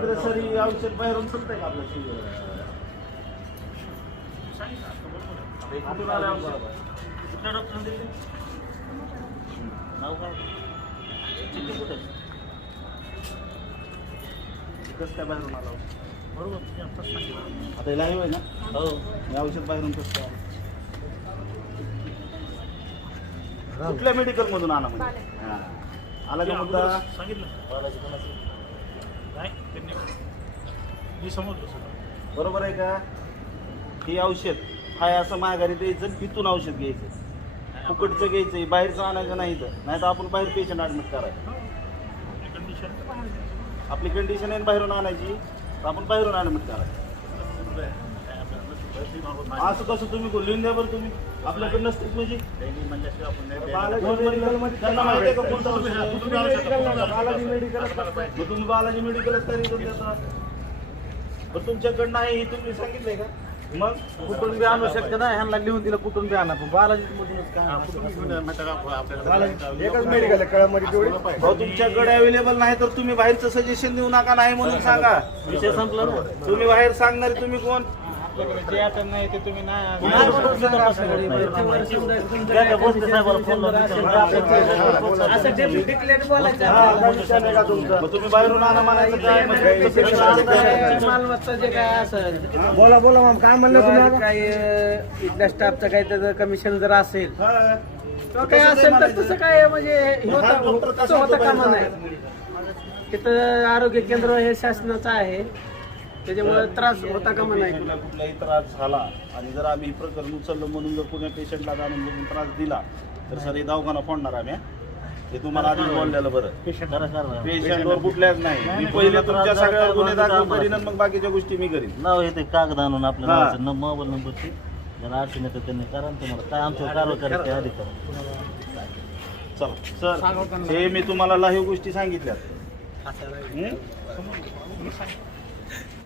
Sir ही औषध बाहेरून चालतंय का आपल्या. हे आलं? कुठल्या डॉक्टरने दिले नाव काय चिठ्ठी कुठे? कसं काय बाहेरून आलं? बरोबर तुम्ही आत्ताच सांगितलं आता हे लाईव्ह आहे ना हो हे औषध बाहेरून कसं काय आलं? कुठल्या मेडिकल मधून आणा म्हणजे हा. आला का मुद्दा सांगितलं नाही मी समजलो सगळं बरोबर आहे का? ही औषध हाय असं माघारी द्यायचं तिथून औषध घ्यायचं. फुकटचं घ्यायचं बाहेरचं आणायचं नाही तर नाही तर आपण बाहेर पेशंट ऍडमिट करायचं. कंडिशन आपली कंडिशन आहे बाहेरून आणायची तर आपण बाहेरून ऍडमिट करायचं. असं कसं तुम्ही लिहून द्या बरं तुम्ही. आपल्याकडे नसतेच म्हणजे त्यांना माहिती आहे का कोणतं मेडिकल तुम्ही बालाजी मेडिकलच तरी पण तुमच्याकडनं आहे हे तुम्ही सांगितलंय का? मग कुठून बी आणू शकते ना ह्यांना लिहून दिलं कुठून बी आणा. पण बालाजी मधूनच काय एकच मेडिकल आहे तेवढी. तुमच्याकडे अवेलेबल नाही तर तुम्ही बाहेरचं सजेशन देऊ नका नाही म्हणून सांगा. विषय संपला ना. तुम्ही बाहेर सांगणारे तुम्ही कोण? जे आठवण नाही ते तुम्ही नाही. असं डिक्लेअर बोलायचं बाहेरून आणा म्हणायचं काय मालमत्ता जे काय असेल बोला बोला मग काय म्हणलं तुम्ही काय अं, इथल्या स्टाफचं काही त्याचं कमिशन जर असेल हा. काय असेल तर तसं काय म्हणजे होतं- डॉक्टर तसं कसा होतं तो कामा नाही तिथं आरोग्य केंद्र हे शासनाचं आहे. त्याच्यामुळे त्रास होता कामा नाही. पेशंटला कुठलाही त्रास झाला आणि जर आम्ही हे प्रकरण उचललं म्हणून जर कुण्या पेशंटला जाणून बघून त्रास दिला तर सर हे दवाखाना फोडणार आम्ही हा. हे तुम्हाला आधी बोललेलं बरं. करा, करा. पेशंटवर कुठल्याच नाही. मी पहिले तुमच्या सगळ्या गुन्हे दाखल करीन आणि मग बाकीच्या गोष्टी मी करीन. नाव येते कागद आणून आपल्या हा. नावाचं न- मोबाईल नंबरची ज्यांना अडचण येतं त्यांनी करा तुम्हाला काय आमच्यावर कारवाई करायची अधिकार चला. सर हे मी तुम्हाला लाईव्ह गोष्टी सांगितल्या?